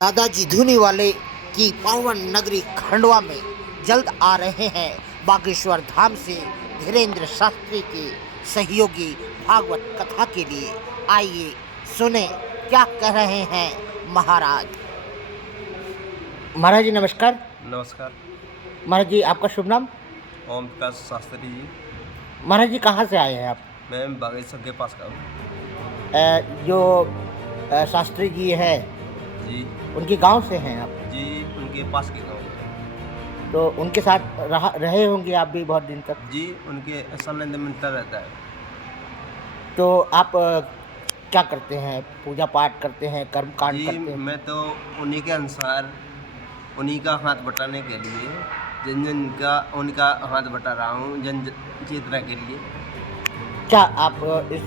दादाजी धूनीवाले की पावन नगरी खंडवा में जल्द आ रहे हैं बागेश्वर धाम से धीरेन्द्र शास्त्री के सहयोगी भागवत कथा के लिए। आइए सुने क्या कह रहे हैं महाराज। महाराज जी नमस्कार। नमस्कार। महाराज जी आपका शुभ नाम? ओम प्रकाश शास्त्री जी। महाराज जी कहाँ से आए हैं आप? मैं बागेश्वर के पास का हूँ। जो शास्त्री जी है जी उनके गांव से हैं आप? जी, उनके पास के गाँव में। तो उनके साथ रहे होंगे आप भी बहुत दिन तक? जी, उनके संबंध मिलता रहता है। तो आप क्या करते हैं? पूजा पाठ करते हैं, कर्म कांड जी करते हैं? मैं तो उन्हीं के अनुसार उन्हीं का हाथ बटाने के लिए जन जन का उनका हाथ बटा रहा हूँ, जन चेतना के लिए। क्या आप इस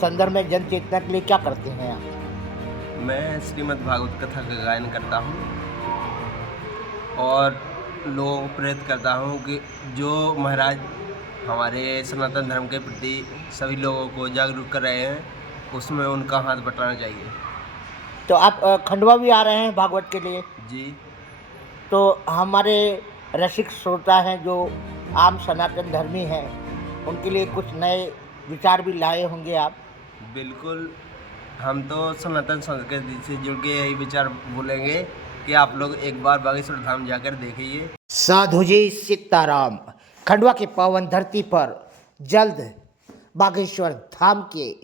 संदर्भ में जन चेतना के लिए क्या करते हैं आप? मैं श्रीमद् भागवत कथा का गायन करता हूँ और लोगों को प्रेरित करता हूँ कि जो महाराज हमारे सनातन धर्म के प्रति सभी लोगों को जागरूक कर रहे हैं, उसमें उनका हाथ बटाना चाहिए। तो आप खंडवा भी आ रहे हैं भागवत के लिए? जी तो हमारे रसिक श्रोता हैं जो आम सनातन धर्मी हैं, उनके लिए कुछ नए विचार भी लाए होंगे आप? बिल्कुल। हम तो सनातन संस्कृति से जुड़ के यही विचार बोलेंगे कि आप लोग एक बार बागेश्वर धाम जाकर देखिए। साधु जी सीताराम। खंडवा के पावन धरती पर जल्द बागेश्वर धाम के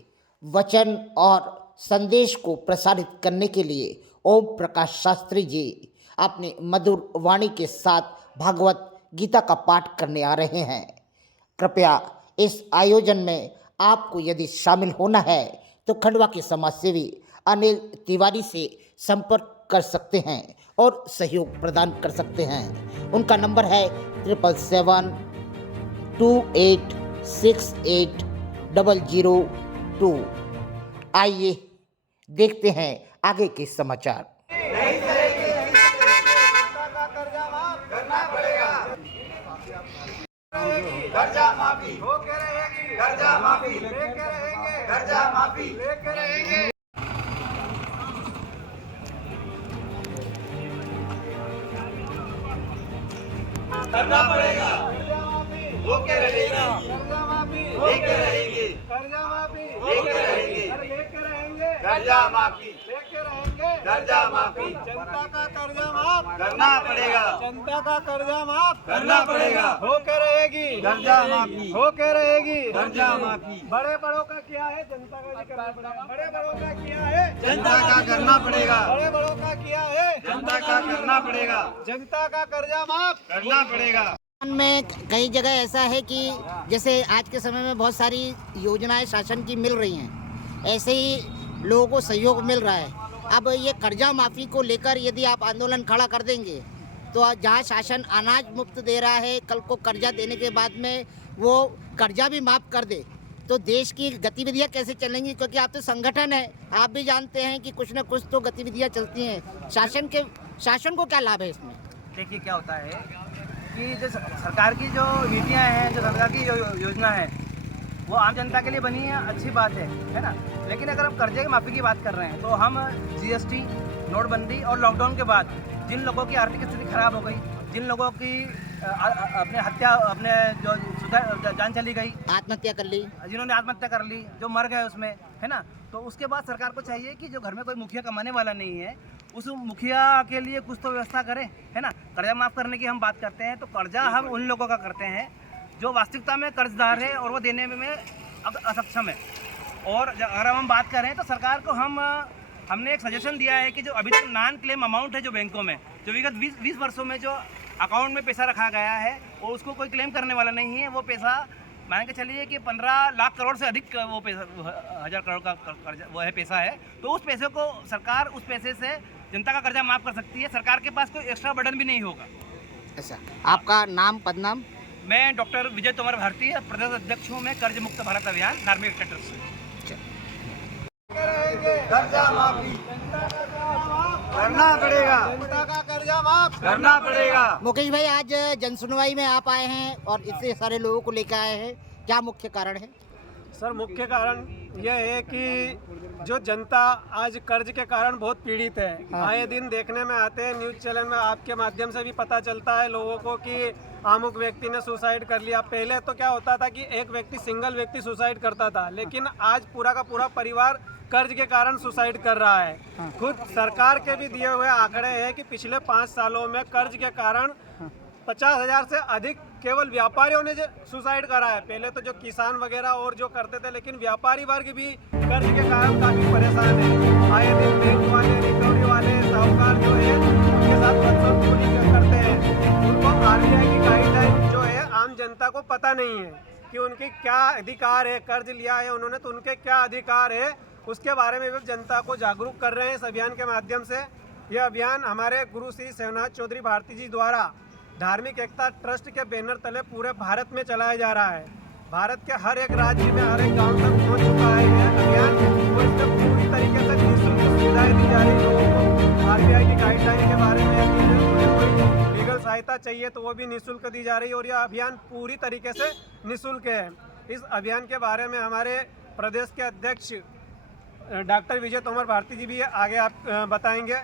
वचन और संदेश को प्रसारित करने के लिए ओम प्रकाश शास्त्री जी अपने मधुर वाणी के साथ भागवत गीता का पाठ करने आ रहे हैं। कृपया इस आयोजन में आपको यदि शामिल होना है तो खंडवा के समाजसेवी अनिल तिवारी से संपर्क कर सकते हैं और सहयोग प्रदान कर सकते हैं। उनका नंबर है 77728680002। आइए देखते हैं आगे के समाचार। कर्जा माफी होके रहेगी, कर्जा माफी लेके रहेंगे, कर्जा माफी लेके रहेंगे। करना पड़ेगा, कर्जा माफी होके रहेगा, कर्जा माफी लेके रहेंगे, कर्जा माफी लेके रहेंगे, लेके रहेंगे, कर्जा माफी लेके रहेंगे, कर्जा माफी। जनता का कर्जा माफ करना पड़ेगा, जनता का कर्जा माफ करना पड़ेगा। होके रहेगी कर्जा माफी, होके रहेगी कर्जा माफी। बड़े बड़ों का किया है, जनता का भी करना पड़ेगा। बड़े बड़ों का किया है, जनता का करना पड़ेगा। बड़े बड़ों का किया है, जनता का करना पड़ेगा। जनता का कर्जा माफ करना पड़ेगा। में कई जगह ऐसा है कि जैसे आज के समय में बहुत सारी योजनाएं शासन की मिल रही हैं, ऐसे ही लोगों को सहयोग मिल रहा है। अब ये कर्जा माफ़ी को लेकर यदि आप आंदोलन खड़ा कर देंगे तो जहाँ शासन अनाज मुफ्त दे रहा है, कल को कर्जा देने के बाद में वो कर्जा भी माफ़ कर दे तो देश की गतिविधियाँ कैसे चलेंगी? क्योंकि आप तो संगठन है, आप भी जानते हैं कि कुछ न कुछ तो गतिविधियाँ चलती हैं। शासन को क्या लाभ है इसमें? देखिए क्या होता है कि जो सरकार की जो नीतियाँ हैं, जो सरकार की योजना है, वो आम जनता के लिए बनी है, अच्छी बात है ना। लेकिन अगर हम कर्जे की माफ़ी की बात कर रहे हैं तो हम जीएसटी, नोटबंदी और लॉकडाउन के बाद जिन लोगों की आर्थिक स्थिति खराब हो गई, जिन लोगों की अपने हत्या अपने जो जान चली गई, आत्महत्या कर ली, जिन्होंने आत्महत्या कर ली, जो मर गए उसमें, है ना। तो उसके बाद सरकार को चाहिए कि जो घर में कोई मुखिया कमाने वाला नहीं है, उस मुखिया के लिए कुछ तो व्यवस्था करें, है ना। कर्जा माफ़ करने की हम बात करते हैं तो कर्जा हम उन लोगों का करते हैं जो वास्तविकता में कर्जदार है और वो देने में असक्षम है। और अगर हम बात करें तो सरकार को हमने एक सजेशन दिया है कि जो अभी तक नॉन क्लेम अमाउंट है जो बैंकों में, जो विगत 20 वर्षों में जो अकाउंट में पैसा रखा गया है और उसको कोई क्लेम करने वाला नहीं है, वो पैसा मान के चलिए कि 15 लाख करोड़ से अधिक वो पैसा, 1000 करोड़ का कर्जा वो है पैसा है। तो उस पैसे को सरकार उस पैसे से जनता का कर्जा माफ़ कर सकती है। सरकार के पास कोई एक्स्ट्रा बर्डन भी नहीं होगा। ऐसा। आपका नाम पदनाम? मैं डॉक्टर विजय तोमर भारती प्रदेश अध्यक्ष हूँ। मैं कर्ज मुक्त भारत अभियान धार्मिक सेक्टर से। कर्जा माफी करना पड़ेगा, जनता का कर्जा माफ करना पड़ेगा। मुकेश भाई आज जनसुनवाई में आप आए हैं और इतने सारे लोगों को लेकर आए हैं, क्या मुख्य कारण है? सर मुख्य कारण यह है कि जो जनता आज कर्ज के कारण बहुत पीड़ित है। आए दिन देखने में आते हैं, न्यूज़ चैनल में आपके माध्यम से भी पता चलता है लोगों को कि अमुक व्यक्ति ने सुसाइड कर लिया। पहले तो क्या होता था कि एक व्यक्ति, सिंगल व्यक्ति सुसाइड करता था, लेकिन आज पूरा का पूरा परिवार कर्ज के कारण सुसाइड कर रहा है। खुद सरकार के भी दिए हुए आंकड़े हैं कि पिछले 5 सालों में कर्ज के कारण 50,000 से अधिक केवल व्यापारियों ने सुसाइड करा है। पहले तो जो किसान वगैरह और जो करते थे, लेकिन व्यापारी वर्ग भी कर्ज के कारण काफ़ी परेशान है। आए दिन बैंक वाले, रिकवरी वाले, साहूकार जो है उनके साथ बदसलूकी करते हैं। उनको आरबीआई की गाइडलाइन जो है आम जनता को पता नहीं है कि उनके क्या अधिकार है। कर्ज लिया है उन्होंने तो उनके क्या अधिकार है, उसके बारे में भी जनता को जागरूक कर रहे हैं इस अभियान के माध्यम से। यह अभियान हमारे गुरु श्री सेवनाथ चौधरी भारती जी द्वारा धार्मिक एकता ट्रस्ट के बैनर तले पूरे भारत में चलाया जा रहा है। भारत के हर एक राज्य में, हर एक गांव तक पहुंच चुका है यह अभियान, और इसमें पूरी तरीके से निःशुल्क सुविधाएं दी जा रही लोगों को। आरबीआई की गाइडलाइन के बारे में कोई लीगल सहायता चाहिए तो वो भी निःशुल्क दी जा रही है, और यह अभियान पूरी तरीके से निःशुल्क है। इस अभियान के बारे में हमारे प्रदेश के अध्यक्ष डॉक्टर विजय तोमर भारती जी भी आगे आप बताएंगे।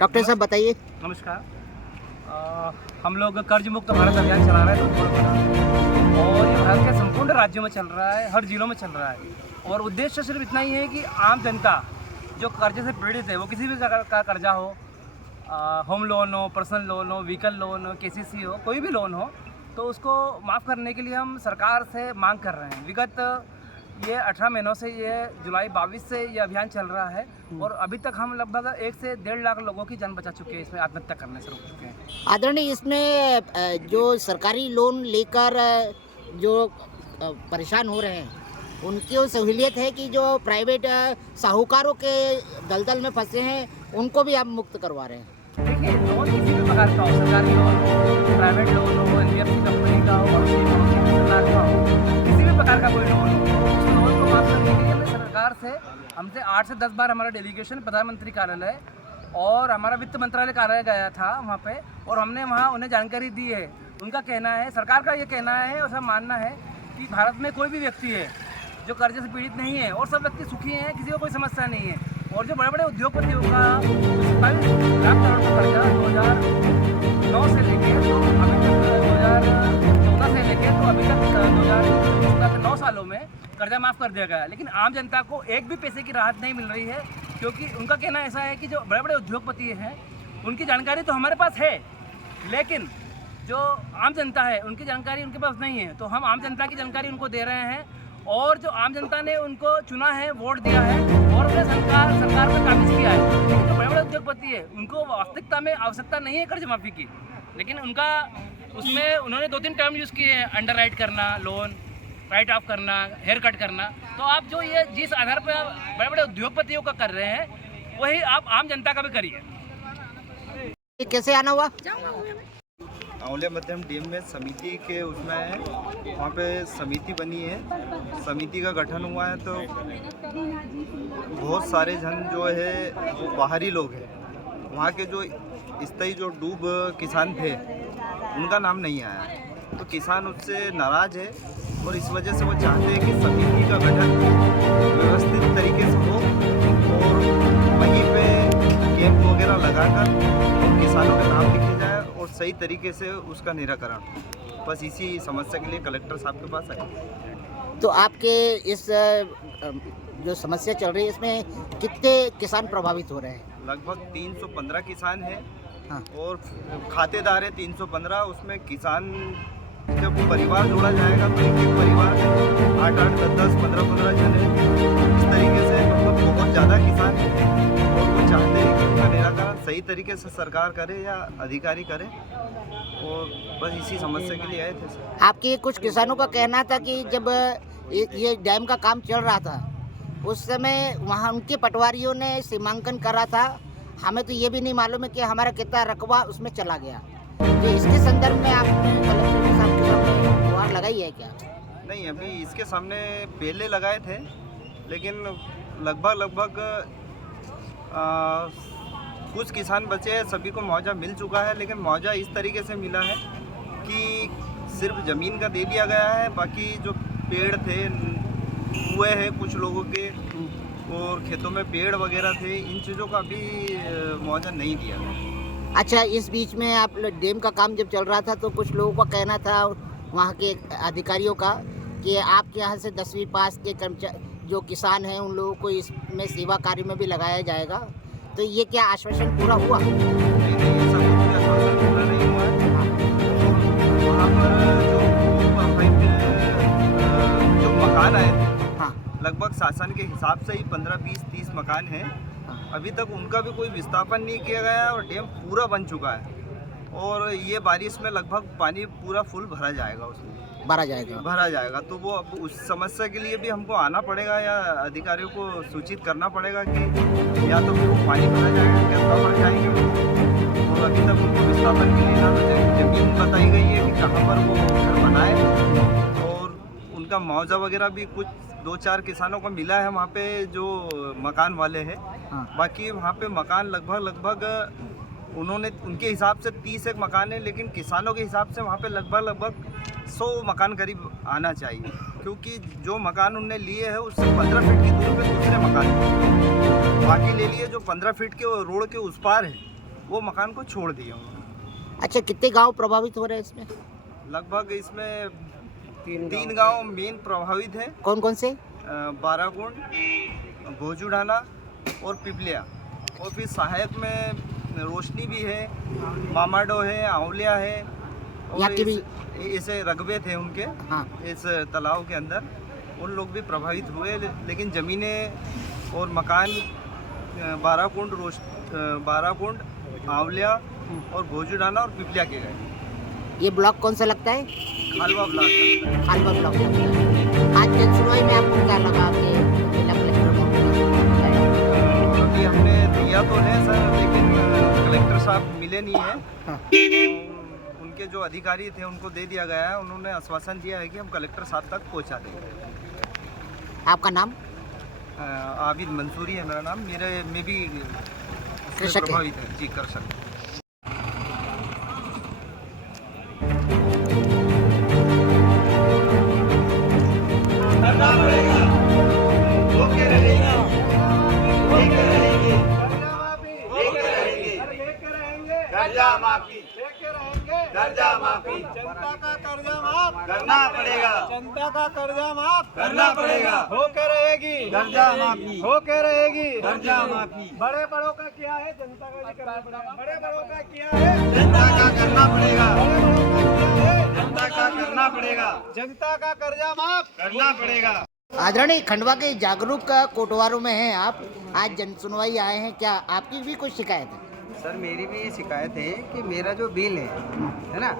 डॉक्टर साहब बताइए। नमस्कार। हम लोग कर्ज मुक्त भारत अभियान चला रहे हैं और ये भारत के संपूर्ण राज्यों में चल रहा है, हर जिलों में चल रहा है। और उद्देश्य सिर्फ इतना ही है कि आम जनता जो कर्जे से पीड़ित है, वो किसी भी का कर्जा हो, होम लोन हो, पर्सनल लोन हो, व्हीकल लोन हो, केसीसी हो, कोई भी लोन हो, तो उसको माफ़ करने के लिए हम सरकार से मांग कर रहे हैं। विगत ये 18 महीनों से, ये जुलाई 22 से ये अभियान चल रहा है और अभी तक हम लगभग 1 से 1.5 लाख लोगों की जान बचा चुके हैं, इसमें आत्महत्या करने से रोक चुके हैं। आदरणीय, इसमें जो सरकारी लोन लेकर जो परेशान हो रहे हैं उनकी सहूलियत है कि जो प्राइवेट साहूकारों के दलदल में फंसे हैं उनको भी आप मुक्त करवा रहे हैं? देखिए, लोन किसी भी प्रकार का हो, सरकारी लोन हो, प्राइवेट लोन हो, एनबीएफसी कंपनी का हो, सरकार का हो, किसी भी प्रकार का कोई लोन हो, उस लोन को माफ करने के लिए हमें सरकार से, हमसे 8 से 10 बार हमारा डेलीगेशन प्रधानमंत्री कार्यालय और हमारा वित्त मंत्रालय कार्यालय गया था वहाँ पे, और हमने वहाँ उन्हें जानकारी दी है। उनका कहना है, सरकार का ये कहना है और सब मानना है कि भारत में कोई भी व्यक्ति है जो कर्जे से पीड़ित नहीं है और सब व्यक्ति सुखी हैं, किसी को कोई समस्या नहीं है। और जो बड़े बड़े उद्योगपतियों का 27 लाख करोड़ का कर्जा 2009 से लेके तो अभी तक 2014 से लेके तो अभी तक 2024 9 सालों में कर्जा माफ़ कर दिया गया, लेकिन आम जनता को एक भी पैसे की राहत नहीं मिल रही है। क्योंकि उनका कहना ऐसा है कि जो बड़े बड़े उद्योगपति हैं उनकी जानकारी तो हमारे पास है, लेकिन जो आम जनता है उनकी जानकारी उनके पास नहीं है। तो हम आम जनता की जानकारी उनको दे रहे हैं, और जो आम जनता ने उनको चुना है, वोट दिया है और उन्हें सरकार पर काबिज किया है। लेकिन जो बड़े बड़े उद्योगपति है उनको वास्तविकता में आवश्यकता नहीं है कर्ज माफ़ी की, लेकिन उनका उसमें उन्होंने 2-3 टर्म यूज़ किए हैं, अंडर राइट करना, लोन राइट ऑफ करना, हेयर कट करना। तो आप जो ये जिस आधार पर बड़े बड़े उद्योगपतियों का कर रहे हैं वही आप आम जनता का भी करिए। कैसे आना हुआ? आंवले मध्यम डीएम में समिति के उसमें है, वहाँ पे समिति बनी है, समिति का गठन हुआ है। तो बहुत सारे जन जो है वो बाहरी लोग हैं, वहाँ के जो स्थायी जो डूब किसान थे उनका नाम नहीं आया है, तो किसान उससे नाराज़ है और इस वजह से वो चाहते हैं कि समिति का गठन व्यवस्थित तरीके से हो और वहीं पे कैंप वगैरह लगाकर किसानों के नाम लिखे जाए और सही तरीके से उसका निराकरण। बस इसी समस्या के लिए कलेक्टर साहब के पास आए। तो आपके इस जो समस्या चल रही है इसमें कितने किसान प्रभावित हो रहे हैं? लगभग 315 किसान हैं। हाँ। और खातेदार है 315। उसमें किसान जब परिवार जोड़ा जाएगा तो एक परिवार में 8-8, 10-10, 15-15 जन है। इस तरीके से मतलब बहुत ज़्यादा किसान हैं और वो चाहते हैं कि उनका निराकरण सही तरीके से सरकार करे या अधिकारी करे, और बस इसी समस्या के लिए आए थे सर। आपके कुछ किसानों का कहना था कि जब ये डैम का काम चल रहा था उस समय वहाँ उनके पटवारियों ने सीमांकन करा था, हमें तो ये भी नहीं मालूम है कि हमारा कितना रकबा उसमें चला गया। तो इसके संदर्भ में आपने कलेक्टर साहब के सामने गुहार लगाई है क्या? नहीं, अभी इसके सामने पहले लगाए थे, लेकिन लगभग कुछ किसान बचे हैं, सभी को मुआवजा मिल चुका है। लेकिन मुआवजा इस तरीके से मिला है कि सिर्फ ज़मीन का दे दिया गया है, बाकी जो पेड़ थे, कुएँ हैं कुछ लोगों के, और खेतों में पेड़ वगैरह थे, इन चीज़ों का भी मुआवजा नहीं दिया गया। अच्छा, इस बीच में आप डैम का काम जब चल रहा था तो कुछ लोगों का कहना था वहाँ के अधिकारियों का कि आपके यहाँ से 10वीं पास के कर्मचारी जो किसान हैं उन लोगों को इसमें सेवा कार्य में भी लगाया जाएगा, तो ये क्या आश्वासन पूरा हुआ? नहीं, ऐसा कुछ भी आश्वासन पूरा नहीं हुआ है। वहाँ पर जो मकान आए थे, हाँ लगभग शासन के हिसाब से ही 15, 20, 30 मकान हैं। अभी तक उनका भी कोई विस्थापन नहीं किया गया है और डैम पूरा बन चुका है, और ये बारिश में लगभग पानी पूरा फुल भरा जाएगा, उसमें भरा जाएगा। तो वो अब उस समस्या के लिए भी हमको आना पड़ेगा या अधिकारियों को सूचित करना पड़ेगा कि या तो फिर वो पानी भरा जाएगा क्या कब भर जाएंगे, और अभी तक उनको विस्थापन के लिए ना तो जमीन बताई गई है कि कहाँ पर वो घर बनाए, और उनका मुआवजा वगैरह भी कुछ 2-4 किसानों को मिला है वहाँ पे जो मकान वाले हैं। बाकी वहाँ पे मकान लगभग उन्होंने उनके हिसाब से 31 मकान है, लेकिन किसानों के हिसाब से वहाँ पे लगभग 100 मकान करीब आना चाहिए, क्योंकि जो मकान उनने लिए हैं उससे 15 फीट की दूरी पे दूसरे मकान हैं। बाकी ले लिए जो 15 फीट के रोड के उस पार है वो मकान को छोड़ दिया उन्होंने। अच्छा, कितने गांव प्रभावित हो रहे हैं इसमें? लगभग इसमें 3 गांव मेन प्रभावित हैं। कौन कौन से? बाराकुंड, भोजूडाना और पिपलिया, और फिर सहायक में रोशनी भी है, मामाडो है, आंवलिया है, यहाँ के भी ऐसे रकबे थे उनके। हाँ। इस तालाब के अंदर उन लोग भी प्रभावित हुए, लेकिन ज़मीनें और मकान बाराकुंड, आंवलिया और भोजूडाना और पिपलिया के गए। ये ब्लॉक कौन सा लगता है? खालवा ब्लॉक। खालवा ब्लॉक लगता है। आज जनसुनवाई में आपको क्या लगा कि जिला कलेक्टर महोदय अभी हमने दिया तो है सर, लेकिन कलेक्टर साहब मिले नहीं हैं। हाँ। उनके जो अधिकारी थे उनको दे दिया गया है, उन्होंने आश्वासन दिया है कि हम कलेक्टर साहब तक पहुंचा देंगे। आपका नाम? आबिद मंसूरी है मेरा नाम। मैं भी कृषक है। प्रभावित है जी, कृषक। करना पड़ेगा, रोके रहेगा, लेके रहेंगे, कर्जा माफी, कर्जा माफी, जनता का कर्जा माफ करना पड़ेगा, जनता का कर्जा माफ करना पड़ेगा, होके रहेगी, कर्जा माफी, होके रहेगी। कर्जा माफी, बड़े बड़ों का क्या है, जनता का भी करना पड़ेगा। बड़े बड़ों का क्या है, जनता का करना पड़ेगा, बड़े बड़ों का क्या है, जनता का करना पड़ेगा, जनता का कर्जा माफ करना पड़ेगा। आदरणीय, खंडवा के जागरूक कोटवारों में हैं आप, आज जनसुनवाई आए हैं, क्या आपकी भी कोई शिकायत है? सर, मेरी भी ये शिकायत है कि मेरा जो बिल है ना,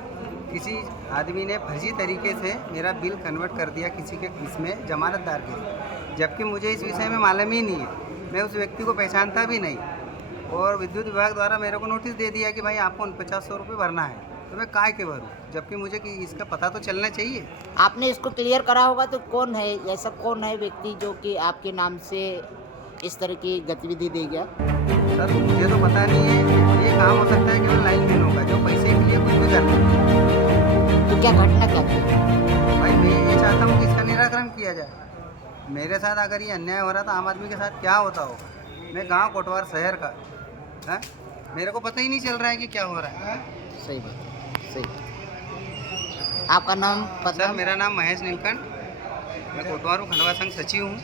किसी आदमी ने फर्जी तरीके से मेरा बिल कन्वर्ट कर दिया किसी के इसमें जमानतदार के, जबकि मुझे इस विषय में मालूम ही नहीं है। मैं उस व्यक्ति को पहचानता भी नहीं, और विद्युत विभाग द्वारा मेरे को नोटिस दे दिया कि भाई आपको 4900 रुपये भरना है, तो मैं काय के भरूँ, जबकि मुझे कि इसका पता तो चलना चाहिए। आपने इसको क्लियर करा होगा, तो कौन है ऐसा, कौन है व्यक्ति जो कि आपके नाम से इस तरह की गतिविधि दे गया? सर, मुझे तो पता नहीं है, ये काम हो सकता है केवल लाइन मैनों का, जो पैसे के लिए कुछ भी करते हैं। तो क्या घटना क्या थी? भाई मैं ये चाहता हूँ कि इसका निराकरण किया जाए। मेरे साथ अगर ये अन्याय हो रहा था, आम आदमी के साथ क्या होता होगा। मैं गांव कोटवार शहर का है, मेरे को पता ही नहीं चल रहा है कि क्या हो रहा है। सही बात, सही बात। आपका नाम पता? सर, मेरा नाम महेश नीलकंठ, मैं कोटवार हूँ, खंडवा संघ सचिव हूँ,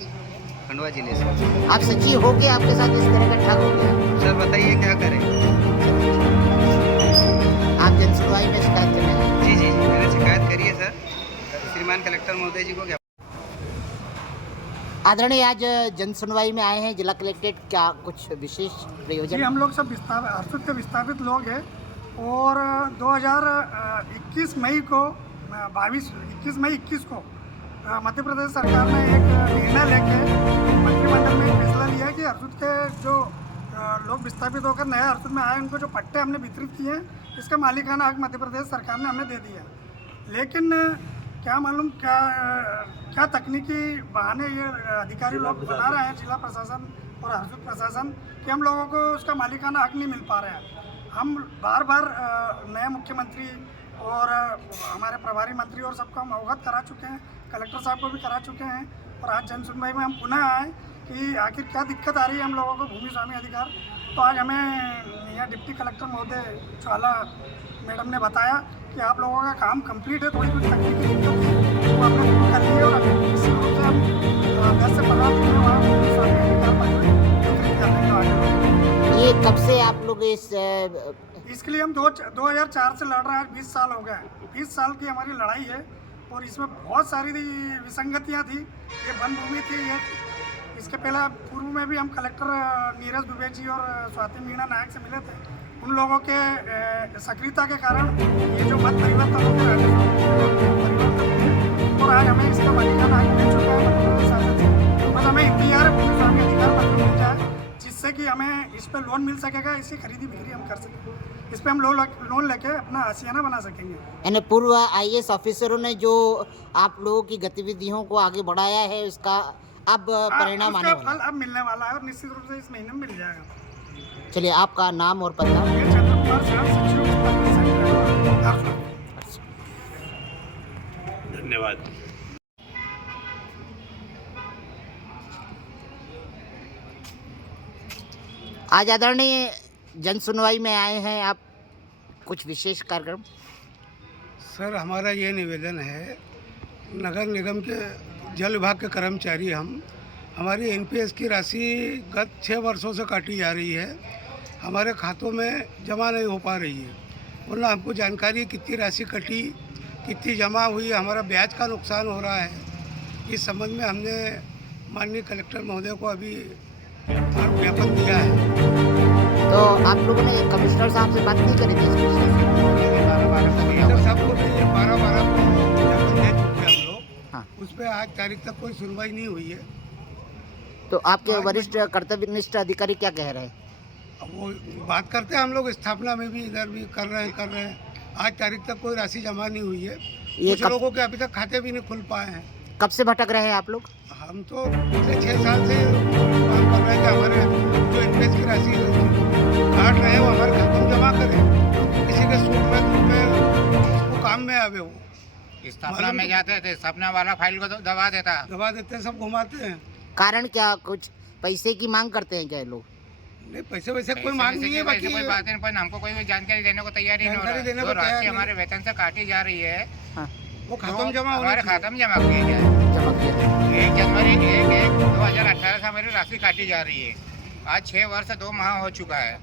खंडवा जिले से। आप सचिव हो के आपके साथ इस तरह का ठग हो गया? सर, बताइए क्या करें। आप जनसुनवाई में शिकायत करने आए? जी जी जी, मैंने शिकायत करी है सर, श्रीमान कलेक्टर महोदय जी को। क्या आदरणीय, आज जनसुनवाई में आए हैं जिला कलेक्ट्रेट, क्या कुछ विशेष प्रयोजन? जी, हम लोग सब हर्षुद के विस्थापित लोग हैं, और 2021 मई को 21 मई 21 को मध्य प्रदेश सरकार ने एक निर्णय लेके मंत्रिमंडल में फैसला लिया कि हर्षुद के जो लोग विस्थापित होकर नया हर्षुद में आए, उनको जो पट्टे हमने वितरित किए हैं, इसका मालिकाना हक मध्य प्रदेश सरकार ने हमें दे दिया। लेकिन क्या मालूम क्या तकनीकी बहाने ये अधिकारी लोग बना रहे हैं, जिला प्रशासन और हर्षुद प्रशासन, कि हम लोगों को उसका मालिकाना हक नहीं मिल पा रहा है। हम बार बार नए मुख्यमंत्री और हमारे प्रभारी मंत्री और सबको हम अवगत करा चुके हैं, कलेक्टर साहब को भी करा चुके हैं। और आज जन सुनवाई में हम पुनः आए कि आखिर क्या दिक्कत आ रही है हम लोगों को भूमि स्वामी अधिकार। तो आज हमें यहाँ डिप्टी कलेक्टर महोदय ज्वाला मैडम ने बताया कि आप लोगों का काम कंप्लीट है, थोड़ी कुछ तकनीकी दिक्कत थी वो हमने दूर कर ली है और निश्चित रूप से हम 10 से 15 दिन में वहाँ भूमि स्वामी अधिकार पत्र वितरित करने का आगे। ये कब से आप लोग इसके लिए हम 2004 से लड़ रहे हैं, आज 20 साल हो गए। 20 साल की हमारी लड़ाई है और इसमें बहुत सारी विसंगतियाँ थी। ये वन भूमि थी, ये इसके पहले पूर्व में भी हम कलेक्टर नीरज दुबे जी और स्वाति मीणा नायक से मिले थे। उन लोगों के सक्रियता के कारण ये जो मत परिवर्तन होकर और आज हमें इसका मालिकाना हक मिल चुका है। बस हमें इंतजार है भूमि स्वामी अधिकार पत्र मिल जाए, जिससे कि हमें इस पर लोन मिल सकेगा, इसकी खरीदी बिक्री हम कर सकें, इस पर हम लोन लेके अपना आशियाना बना सकेंगे। यानी पूर्व IAS ऑफिसरों ने जो आप लोगों की गतिविधियों को आगे बढ़ाया है उसका अब परिणाम आने वाला फल अब मिलने वाला है और निश्चित रूप से इस महीने में मिल जाएगा। चलिए, आपका नाम और पता। ये चंद्र कुमार साहब, सचिव धन्यवाद। आज आदरणीय जन सुनवाई में आए हैं आप, कुछ विशेष कार्यक्रम? सर, हमारा ये निवेदन है, नगर निगम के जल विभाग के कर्मचारी हम, हमारी NPS की राशि गत 6 वर्षों से काटी जा रही है, हमारे खातों में जमा नहीं हो पा रही है। वरना हमको जानकारी कितनी राशि कटी, कितनी जमा हुई, हमारा ब्याज का नुकसान हो रहा है। इस संबंध में हमने माननीय कलेक्टर महोदय को अभी ज्ञापन दिया है। तो आप लोगों ने कमिश्नर साहब से बात नहीं करी थी इस विषय में? कलेक्टर साहब को भी 12 को ज्ञापन दे चुके हैं हम लोग। हाँ। उस पर आज तारीख तक कोई सुनवाई नहीं हुई है। तो आपके वरिष्ठ कर्तव्यनिष्ठ अधिकारी क्या कह रहे हैं? अब वो बात करते हैं, हम लोग स्थापना में भी इधर भी कर रहे हैं। आज तारीख तक कोई राशि जमा नहीं हुई है। कुछ लोगों के अभी तक खाते भी नहीं खुल पाए हैं। कब से भटक रहे हैं आप लोग? हम तो पिछले 6 साल से मांग कर रहे हैं कि हमारे जो NPS की राशि काट रहे हैं वो हमारे खाते में जमा करें, किसी के सूट में उसको काम में आवे। वो स्थापना में जाते थे, स्थापना वाला फाइल को दबा देते हैं, सब घुमाते हैं। कारण क्या, कुछ पैसे की मांग करते हैं क्या ये लोग? नहीं, पैसे वैसे कोई मांग नहीं है, बाकी कोई बात नहीं, पर हमको कोई भी जानकारी देने को तैयार ही नहीं हो रहा है। जो राशि हमारे वेतन से काटी जा रही है वो खाते में जमा हमारे खाते में जमा किया जाए। 1 जनवरी 2018 से हमारी राशि काटी जा रही है। आज 6 वर्ष 2 माह हो चुका है,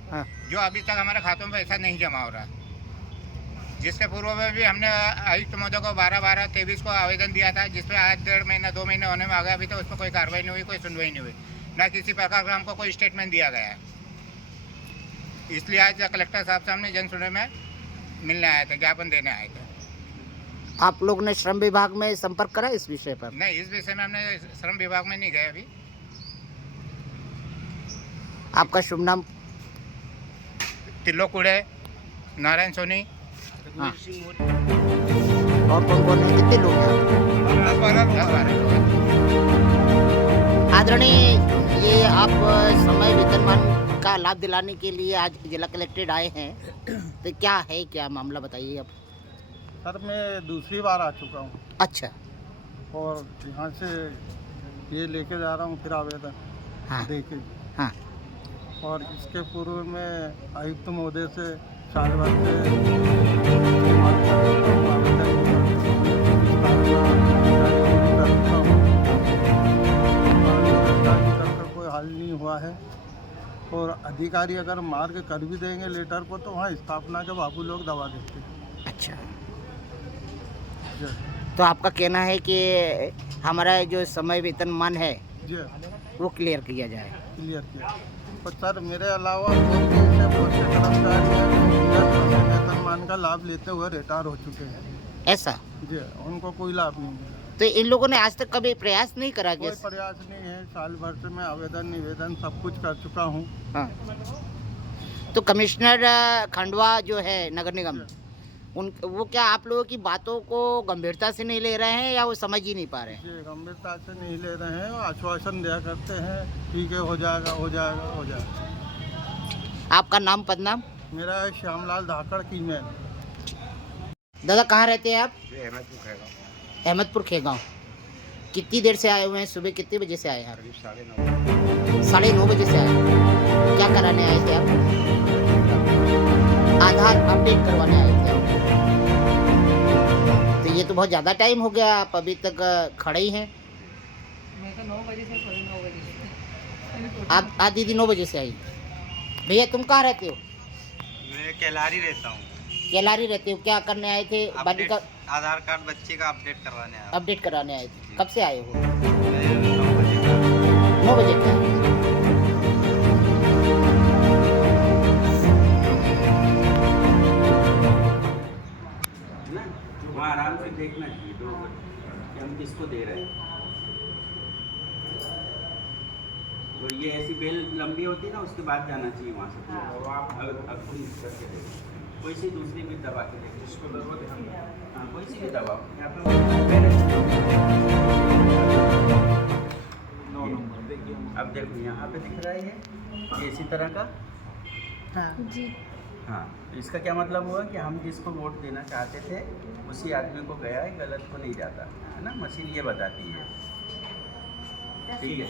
जो अभी तक हमारे खातों में पैसा नहीं जमा हो रहा। जिसके पूर्व में भी हमने आयुक्त महोदय को 12/12/23 को आवेदन दिया था, जिसपे आज 1.5 महीना 2 महीने होने में आ गया। अभी तो उस पर कोई कार्रवाई नहीं हुई, कोई सुनवाई नहीं हुई, ना किसी प्रकार का हमको कोई स्टेटमेंट दिया गया है। इसलिए आज कलेक्टर साहब से हमने जन सुनवाई में मिलने आए थे, ज्ञापन देने आए थे। आप लोग ने श्रम विभाग में संपर्क करा इस विषय पर? नहीं, इस विषय में हमने श्रम विभाग में नहीं गए अभी। आपका शुभ नाम? तिल्लो कुड़े, नारायण सोनी। हाँ। और कौन कौन है, कितने लोग हैं? 10-12 लोग हैं। आदरणीय, ये आप समय वेतनमान का लाभ दिलाने के लिए आज जिला कलेक्ट्रेट आए हैं, तो क्या मामला बताइए आप? सर, मैं दूसरी बार आ चुका हूँ। अच्छा। और यहाँ से ये लेके जा रहा हूँ फिर आवेदन। हाँ। देके। हाँ। और इसके पूर्व में आयुक्त महोदय से साल भर से कोई हल नहीं हुआ है। और अधिकारी अगर मार्ग कर भी देंगे लेटर को, तो वहाँ स्थापना के बाबू लोग दबा देते हैं। अच्छा, तो आपका कहना है कि हमारा जो समय वेतनमान है जी वो क्लियर किया जाए? क्लियर किया। और सर, मेरे अलावा बहुत से कर्मचारी हैं जो वेतनमान का लाभ लेते हुए रिटायर हो चुके हैं। ऐसा? जी, उनको कोई लाभ नहीं मिला। तो इन लोगों ने आज तक कभी प्रयास नहीं करा? कोई प्रयास नहीं है। साल भर से मैं आवेदन निवेदन सब कुछ कर चुका हूँ। हाँ। तो कमिश्नर खंडवा जो है नगर निगम, वो क्या आप लोगों की बातों को गंभीरता से नहीं ले रहे हैं या वो समझ ही नहीं पा रहे हैं? जी, गंभीरता से नहीं ले रहे हैं। आश्वासन दिया करते हैं, ठीक है, हो जाएगा हो जाएगा हो जाएगा। आपका नाम पदनाम? मेरा है श्यामलाल धाकड़ की मैन। दादा कहाँ रहते हैं आप? अहमदपुर खेगांव। कितनी देर से आए हुए हैं? सुबह कितने बजे से आए हैं? 9:30 बजे से आए। क्या कराने आए थे आप? आधार अपडेट करवाने आए थे आप। तो ये तो बहुत ज़्यादा टाइम हो गया, आप अभी तक खड़े ही हैं। मैं तो 9 बजे से खड़ी, 9 बजे से। आप आज दीदी 9 बजे से आई। भैया तुम कहाँ रहते हो? मैं केलारी रहता हूँ। केलारी रहते हो। क्या करने आए थे? बालिका आधार कार्ड बच्चे का अपडेट करवाने आया। अपडेट कराने आए थे। कब से आए हो? 9 बजे 9 बजे के आए। वहाँ आराम से देखना चाहिए कि हम किसको दे रहे हैं। और ये ऐसी बेल लंबी होती है ना, उसके बाद जाना चाहिए वहाँ से। अब कोई करके देखो, कोई सी दूसरी भी दबा के देखो, इसको दबा के। हाँ, कोई सी भी दबाओ। यहाँ पे अब देखो यहाँ पे दिख रहा है ये इसी तरह का। हाँ जी। हाँ, तो इसका क्या मतलब हुआ कि हम जिसको वोट देना चाहते थे उसी आदमी को गया है, गलत को नहीं जाता है ना। मशीन ये बताती है। ठीक है।